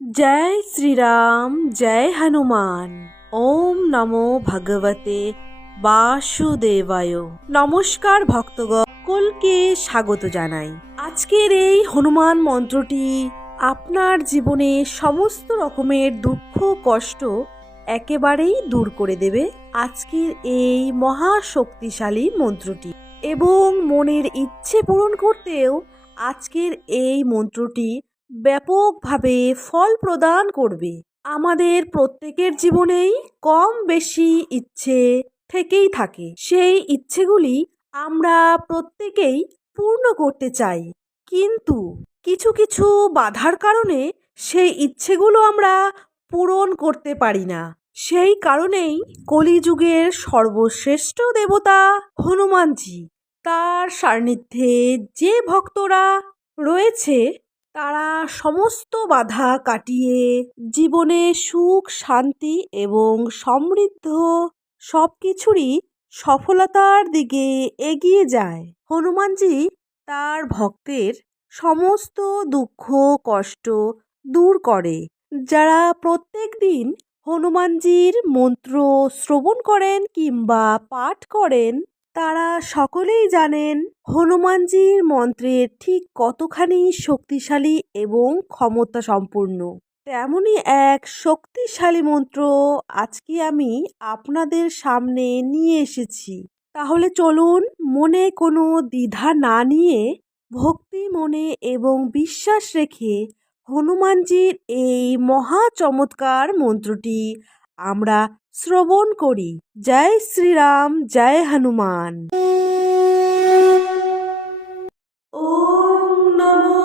जय श्री राम जय हनुमान। ओम नमो भगवते বাসুদেবায়। নমস্কার ভক্তগণ, সকলকে স্বাগত জানাই। আজকের এই হনুমান মন্ত্রটি আপনার জীবনে সমস্ত রকমের দুঃখ কষ্ট একেবারেই দূর করে দেবে। আজকের এই মহা শক্তিশালী মন্ত্রটি এবং মনের ইচ্ছে পূরণ করতেও আজকের এই মন্ত্রটি ব্যাপকভাবে ফল প্রদান করবে। আমাদের প্রত্যেকের জীবনেই কম বেশি ইচ্ছে থেকেই থাকে। সেই ইচ্ছেগুলি আমরা প্রত্যেকেই পূর্ণ করতে চাই, কিন্তু কিছু কিছু বাধার কারণে সেই ইচ্ছেগুলো আমরা পূরণ করতে পারি না। সেই কারণেই কলিযুগের সর্বশ্রেষ্ঠ দেবতা হনুমানজি, তার সান্নিধ্যে যে ভক্তরা রয়েছে তারা সমস্ত বাধা কাটিয়ে জীবনে সুখ শান্তি এবং সমৃদ্ধ সবকিছুরই সফলতার দিকে এগিয়ে যায়। হনুমানজি তার ভক্তের সমস্ত দুঃখ কষ্ট দূর করে। যারা প্রত্যেক দিন হনুমানজির মন্ত্র শ্রবণ করেন কিংবা পাঠ করেন তারা সকলেই জানেন হনুমানজির মন্ত্রের ঠিক কতখানি শক্তিশালী এবং ক্ষমতা সম্পূর্ণ। তেমনই এক শক্তিশালী মন্ত্র আজকে আমি আপনাদের সামনে নিয়ে এসেছি। তাহলে চলুন, মনে কোনো দ্বিধা না নিয়ে ভক্তি মনে এবং বিশ্বাস রেখে হনুমানজির এই মহা চমৎকার মন্ত্রটি আমরা শ্রবণ করি। জয় শ্রীরাম জয় হনুমান। ওম নমো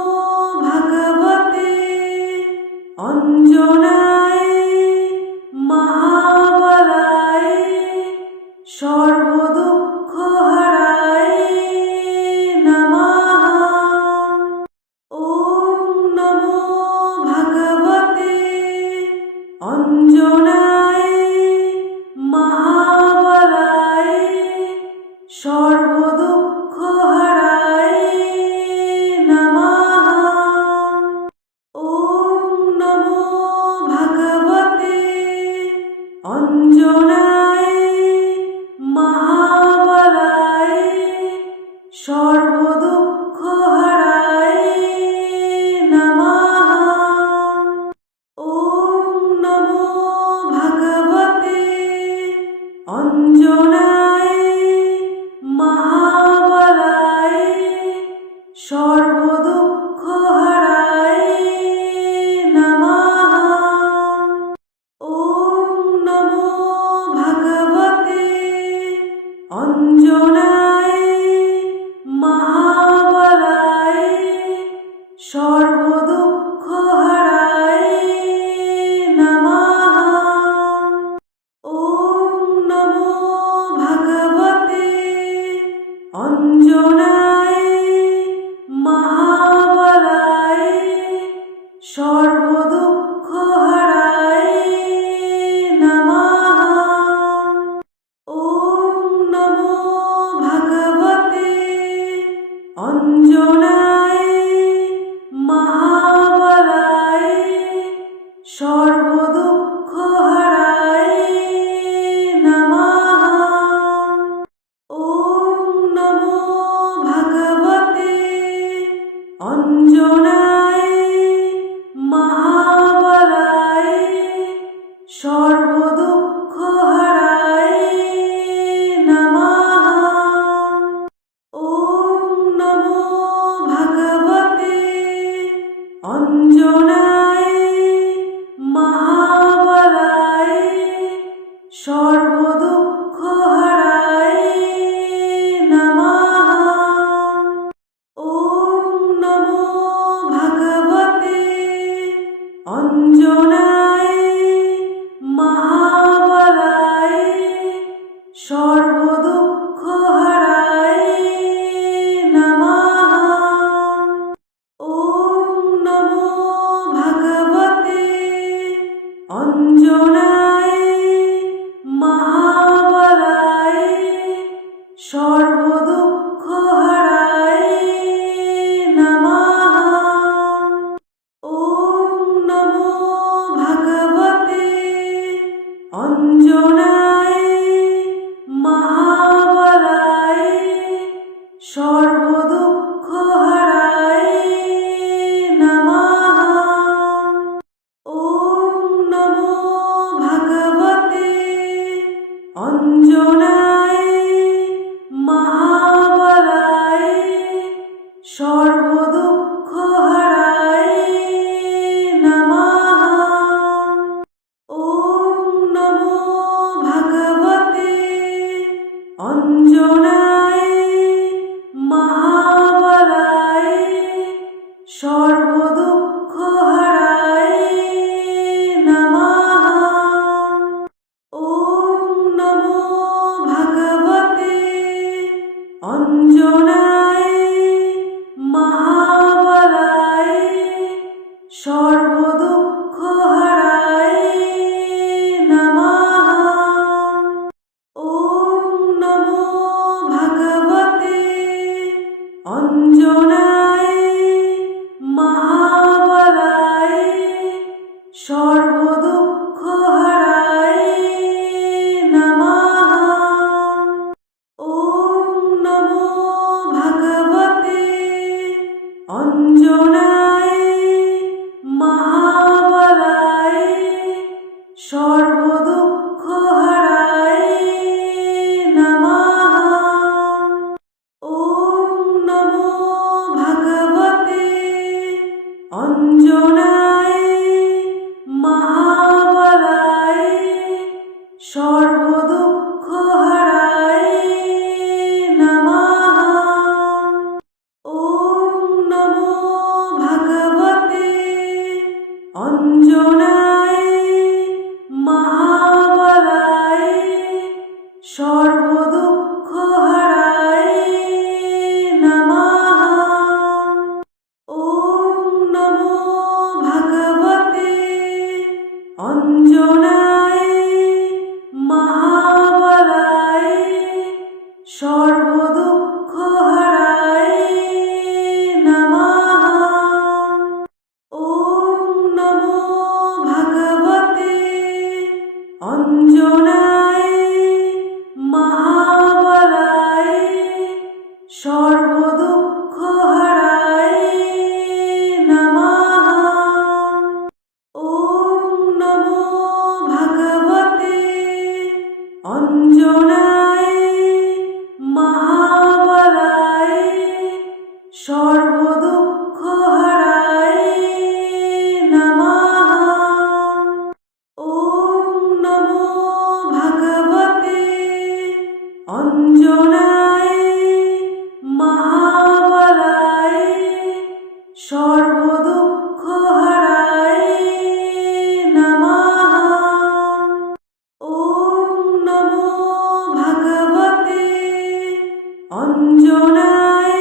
ভগবতে অঞ্জনায় মহাবলায় সর্বদুঃখ হরায় নমঃ। ওম নমো ভগবতে অঞ্জনায় মহাবলায় সর্বদুঃখ হরায় নমঃ। ওম নমো ভগবতে অঞ্জনায় মহাবলায় সর্বদুঃখ হরায় নমঃ। ওম নমো ভগবতে অঞ্জনায় মহাবলায় সর্বদুঃখ হরায় নমঃ। ওম নমো ভগবতে অঞ্জনায় মহাবলায় সর্বদুঃখ হরায় নমঃ। ওম নমো ভগবতে অঞ্জনায় মহাবলায় সর্বদুঃখ হরায় নমঃ। ওম নমো ভগবতে অঞ্জনায় মহাবলায় সর্বদুঃখ হরায় নমঃ। ওম নমো ভগবতে অঞ্জনায় মহাবলায় সর্বদুঃখ হরায় নমঃ। ওম নমো ভগবতে অঞ্জনায় মহাবলায় সর্বদুঃখ হরায় নমঃ। ওম নমো ভগবতে অঞ্জনায় মহাবলায় সর্বদুঃখ হরায় নমঃ। ওম নমো ভগবতে অঞ্জনায় মহাবলায় সর্বদুঃখ হরায় নমঃ। ওম নমো সর্বদুঃখহারায় নমঃ। ওম নমো ভগবতে অঞ্জনায় মহাবলায় সর্বদুঃখহারায় নমঃ। ওম নমো ভগবতে অঞ্জনায় মহাবলায় সর্বদুঃখহারায় নমঃ। ওম নমো ভগবতে অঞ্জনায় মহাবলায় সর্বদুঃখহারায় নমঃ। ওম নমো ভগবতে অঞ্জনায় মহাবলায় সর্বদুঃখহারায় নমঃ। ওম নমো ভগবতে অঞ্জনায় মহাবলায় সর্বদুঃখহারায় নমঃ। ওম নমো ভগবতে অঞ্জনায় মহাবলায় সর্বদুঃখহারায় নমঃ। ওম নমো ভগবতে অঞ্জনায় মহাবলায় সর্বদুঃখহারায় নমঃ। ওম নমো ভগবতে অঞ্জনায়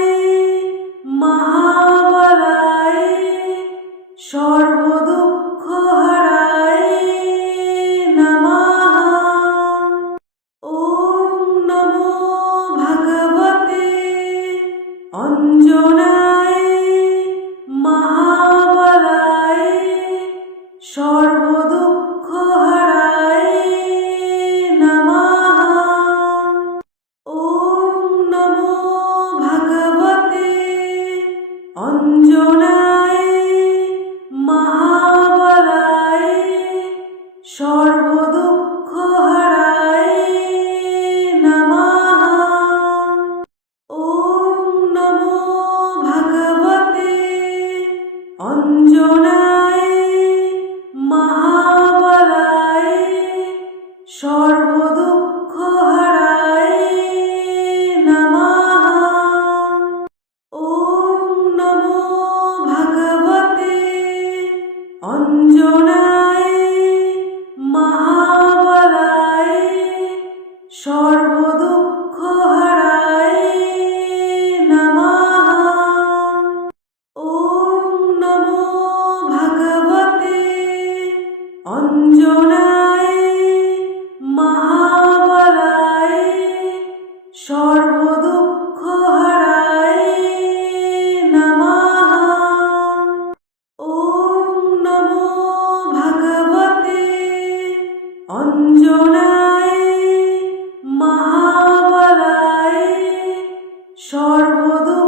মহাবলায় সর্বদুঃখহারায় নমঃ। ওম নমো ভগবতে অঞ্জনায় মহাবলায় সর্বদুঃখহারায় নমঃ। ওম নমো ভগবতে অঞ্জনায় মহাবলায় সর্বদুঃখহারায় নমঃ। ওম নমো ভগবতে অঞ্জনায় মহাবলায় সর্বদুঃখহারায় নমঃ। ওম নমো ভগবতে অঞ্জনায় মহাবলায় সর্বদুঃখহারায় নমঃ। ওম নমো ভগবতে অঞ্জনায় মহাবলায় সর্বদুঃখহারায় নমঃ। ওম নমো ভগবতে অঞ্জনায় মহাবলায় সর্বদুঃখহারায়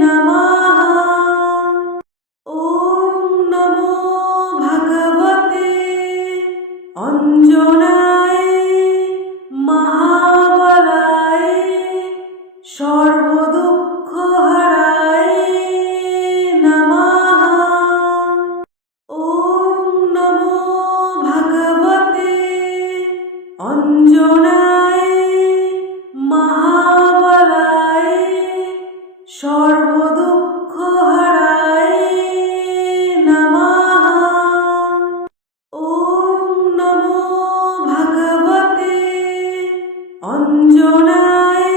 নমঃ। ওম নমো ভগবতে অঞ্জনায় মহাবলায় সর্বদুঃখহারায় নমঃ। ওম নমো ভগবতে অঞ্জনায় মহাবলায় সর্বদুঃখহারায় নমঃ। ওম নমো ভগবতে অঞ্জনায়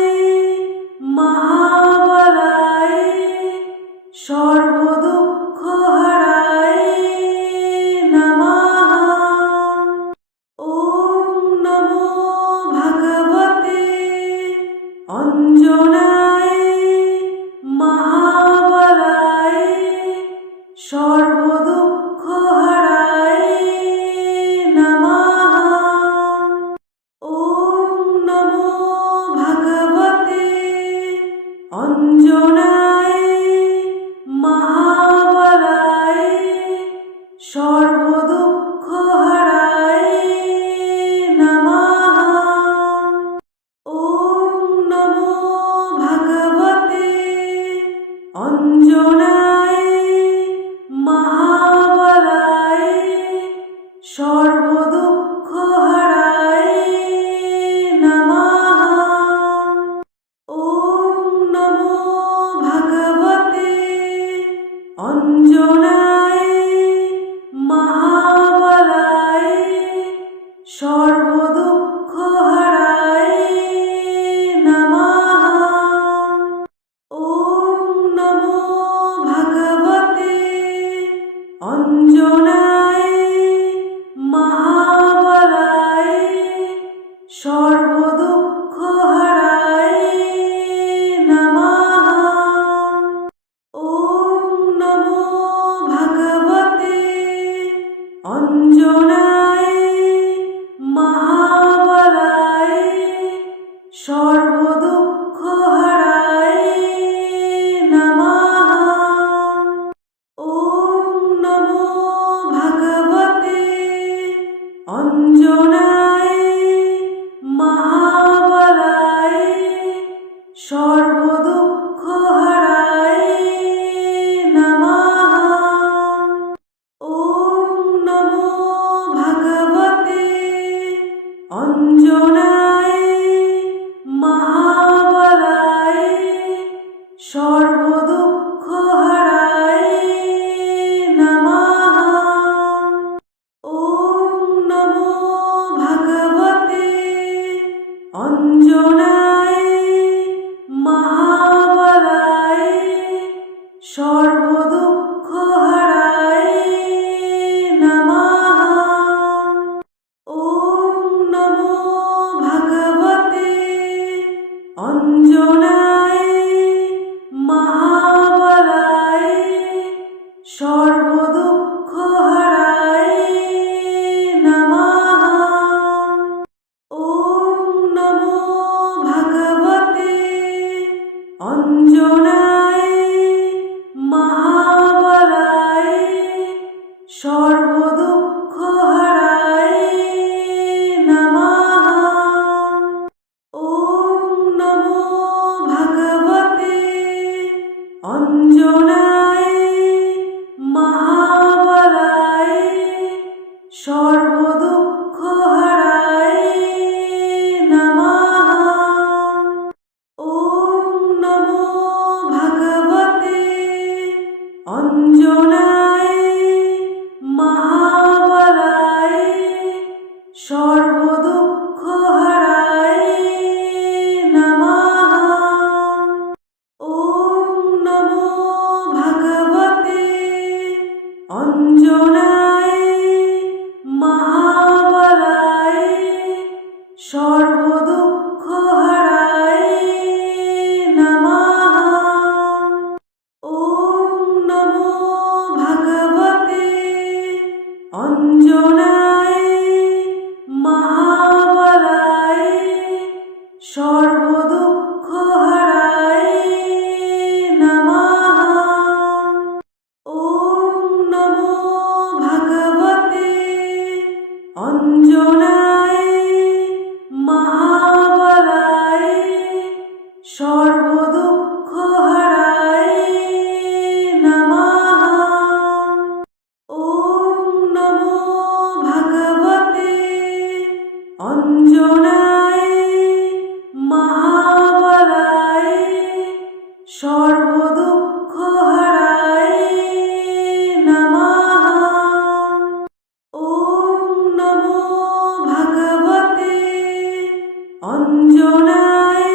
মহাবলায় সর্বদুঃখহারায় নমঃ। ওম নমো ভগবতে অঞ্জনায় মহাবলায় সর্ব ভগবতে অঞ্জনায় মহাবলায় সর্বদুঃখহরায় নমঃ। ওম নমো ভগবতে অঞ্জনায় মহাবলায় সর্বদুঃখহরায় নমঃ। ওম নমো ভগবতে অঞ্জনায় মহাবলায় সর্বদুঃখহরায় নমঃ। ওম নমো ভগবতে অঞ্জনায় মহাবলায় সর্বদুঃখহরায় নমঃ। ওম নমো ভগবতে অঞ্জনায় মহাবলায় সর্বদুঃখহরায় নমঃ। ওম নমো ভগবতে অঞ্জনায় মহাবলায় সর্বদুঃখহরায় নমঃ। ওম নমো ভগবতে অঞ্জনায় মহাবলায় সর্বদুঃখহরায় নমঃ। ওম নমো ভগবতে অঞ্জনায় মহাবলায় সর্বদুঃখহরায় নমঃ। ওম নমো ভগবতে অঞ্জনায় মহাবলায় সর্বদুঃখহরায় নমঃ। ওম নমো ভগবতে অঞ্জনায় মহাবলায় সর্বদুঃখহরায় নমঃ। ওম নমো ভগবতে অঞ্জনায় মহাবলায় সর্বদুঃখহরায় নমঃ। ওম নমো ভগবতে অঞ্জনায়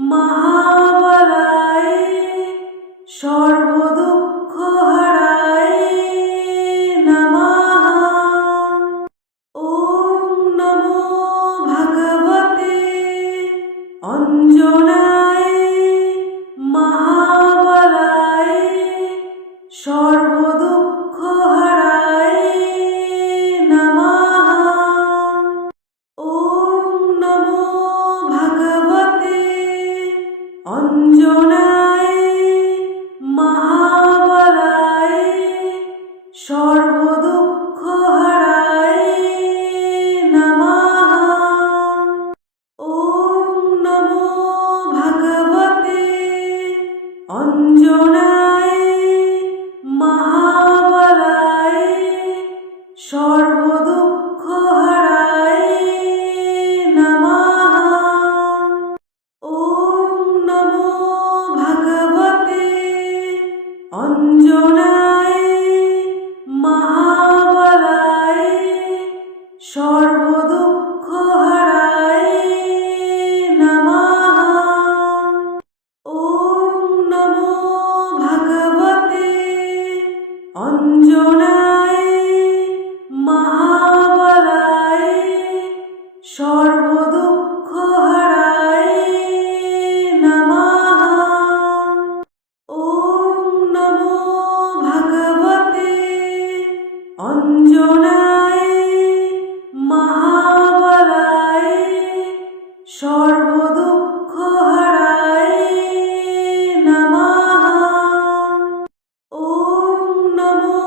মহাবলায় সর্বদুঃখহরায় নমঃ। ওম নমো ভগবতে অঞ্জনায় মহাবলায় সর্বদুঃখহরায় নমঃ। ওম নমো ভগবতে অঞ্জনায় মহাবলায় সর্বদুঃখহরায় নমঃ। ওম নমো ভগবতে অঞ্জনায় মহাবলায় সর্বদুঃখহরায় নমঃ। ওম নমো ভগবতে অঞ্জনায় মহাবলায় সর্বদুঃখহরায় নমঃ। ওম নমো ভগবতে অঞ্জনায় মহাবলায় সর্বদুঃখহরায় নমঃ। ওম নমো ভগবতে অঞ্জনায় মহাবলায় সর্বদুঃখহরায় নমঃ। ওম নমো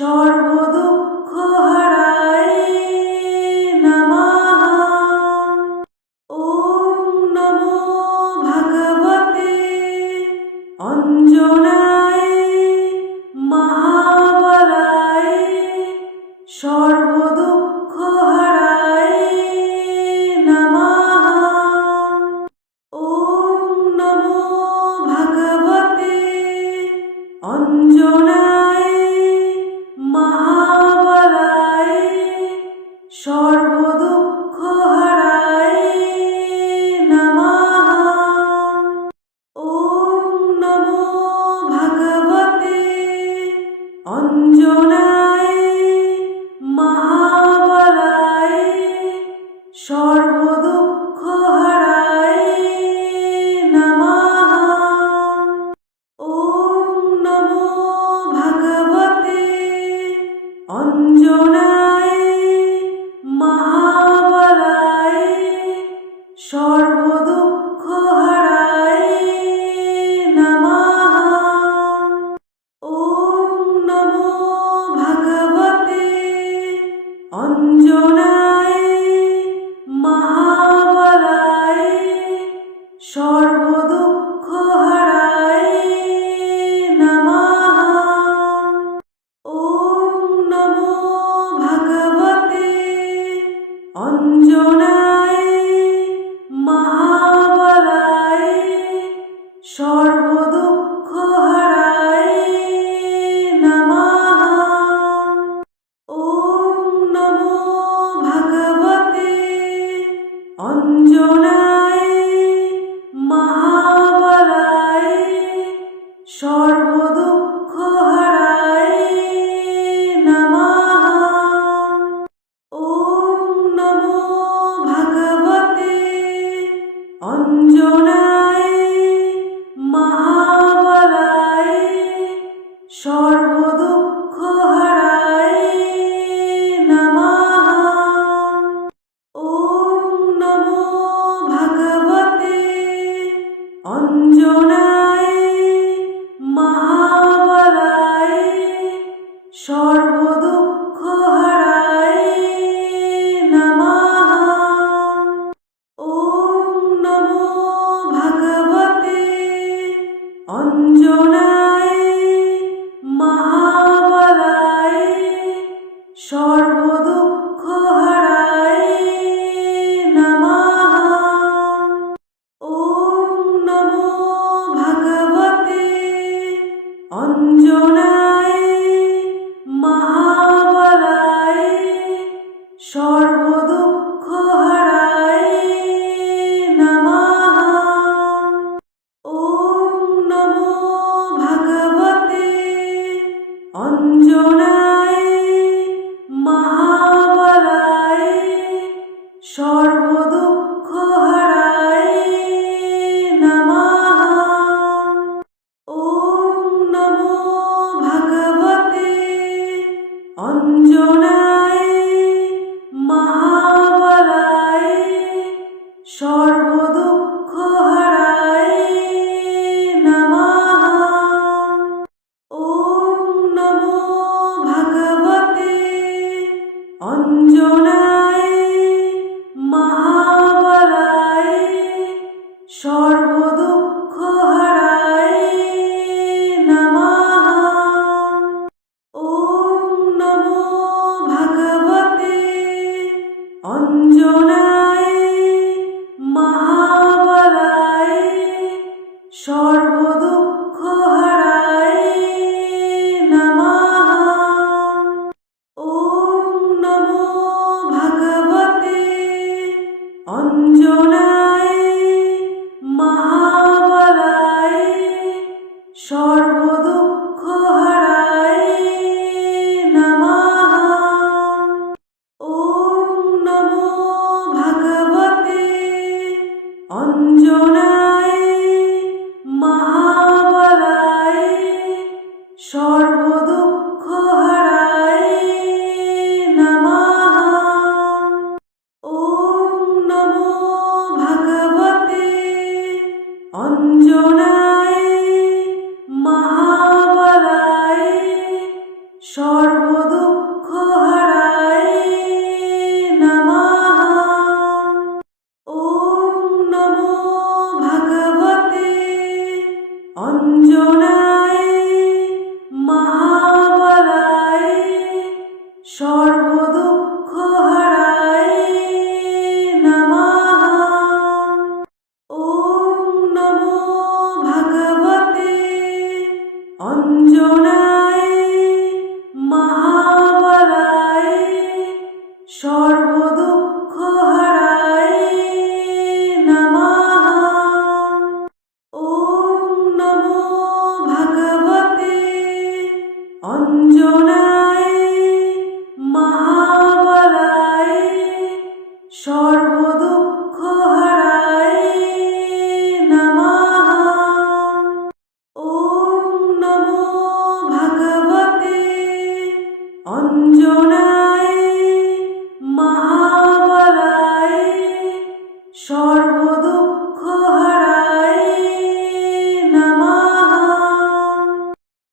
সর্বদুঃখহারায় নমঃ। ওম নমো ভগবতে অঞ্জনায় মহাবলায় সর্বদুঃখহারায় নমঃ। ওম নমো ভগবতে অঞ্জনায় মহাবলায় সর্বদুঃখহারায় নমঃ। ওম নমো ভগবতে অঞ্জনায় মহাবলায় সর্বদুঃখহারায় নমঃ। ওম নমো ভগবতে অঞ্জনায় মহাবলায় সর্বদুঃখহারায় নমঃ। ওম নমো ভগবতে অঞ্জনায় মহাবলায় সর্বদুঃখহারায় নমঃ। ওম নমো ভগবতে অঞ্জনায় মহাবলায় সর্বদুঃখহারায় নমঃ। ওম নমো ভগবতে অঞ্জনায় মহাবলায় সর্বদুঃখহারায় নমঃ। ওম নমো ভগবতে অঞ্জনায় মহাবলায় সর্বদুঃখহারায় নমঃ। ওম নমো ভগবতে অঞ্জনায় মহাবলায় সর্বদুঃখহারায় নমঃ। ওম নমো ভগবতে অঞ্জনায় মহাবলায় সর্বদুঃখহারায় নমঃ। ওম নমো ভগবতে অঞ্জনায় মহাবলায় সর্বদুঃখহারায় নমঃ। ওম নমো ভগবতে অঞ্জনায় মহাবলায় সর্বদুঃখহারায় নমঃ। ওম নমো ভগবতে অঞ্জনায় মহাবলায় সর্বদুঃখহারায় নমঃ। ওম নমো সর্বদুঃখহারায় নমঃ। ওম নমো ভগবতে অঞ্জনায় মহাবলায় সর্বদুঃখহারায় নমঃ। ওম নমো ভগবতে অঞ্জনায় মহাবলায় সর্বদুঃখহারায় নমঃ। ওম নমো ভগবতে অঞ্জনায় মহাবলায় সর্বদুঃখহারায় নমঃ। ওম নমো ভগবতে অঞ্জনায় মহাবলায় সর্বদুঃখহারায় নমঃ।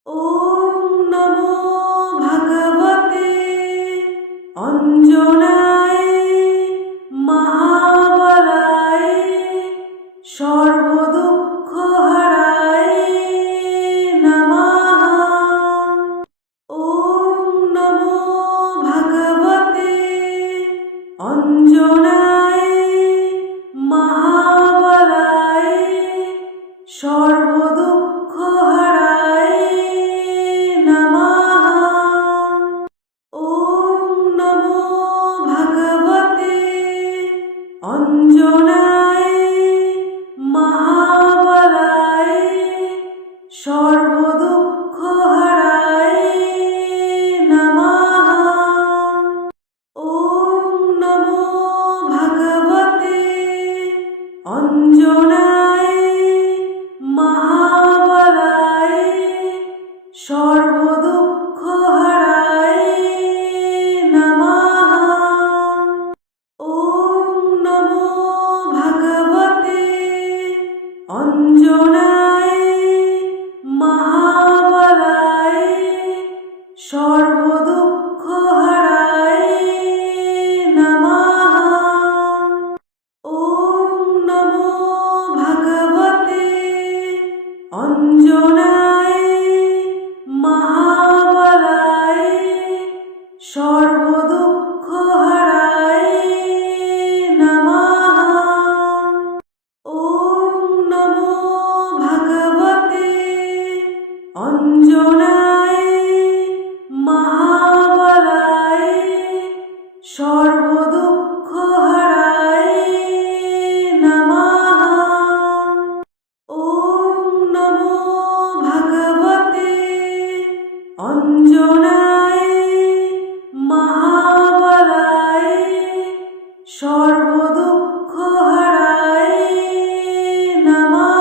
ওম নমো ভগবতে অঞ্জনায় মহাবলায় সর্বদুঃখহারায় নমঃ। ওম নমো ভগবতে অঞ্জনায় মহাবলায় সর্বদুঃখহারায় নমঃ। ওম নমো ভগবতে অঞ্জনায় মহাবলায় সর্বদুঃখহারায় নমঃ। ওম নমো ভগবতে অঞ্জনায় মহাবলায় সর্বদুঃখহারায় নমঃ। ওম নমো ভগবতে অঞ্জনায় মহাবলায় সর্বদুঃখহারায় নমঃ। ওম নমো ভগবতে অঞ্জনায় মহাবলায় সর্বদুঃখহারায় নমঃ। ওম নমো ভগবতে অঞ্জনায় মহাবলায় সর্বদুঃখহারায় নমঃ। ওম নমো ভগবতে অঞ্জনায় মহাবলায় সর্বদুঃখহারায় নমঃ।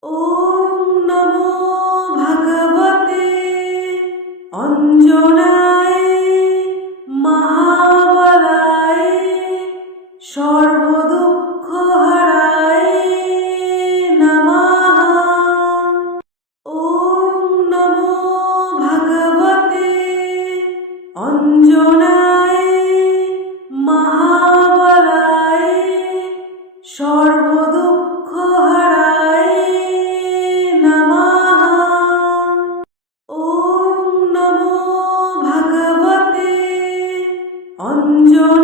ওম নমো ভগবতে অঞ্জনায় মহাবলায় সর্বদুঃখহারায় নমঃ। ওম নমো ভগবতে অঞ্জনায় মহাবলায় সর্বদুঃখহারায় নমঃ। ওম নমো ভগবতে অঞ্জনায়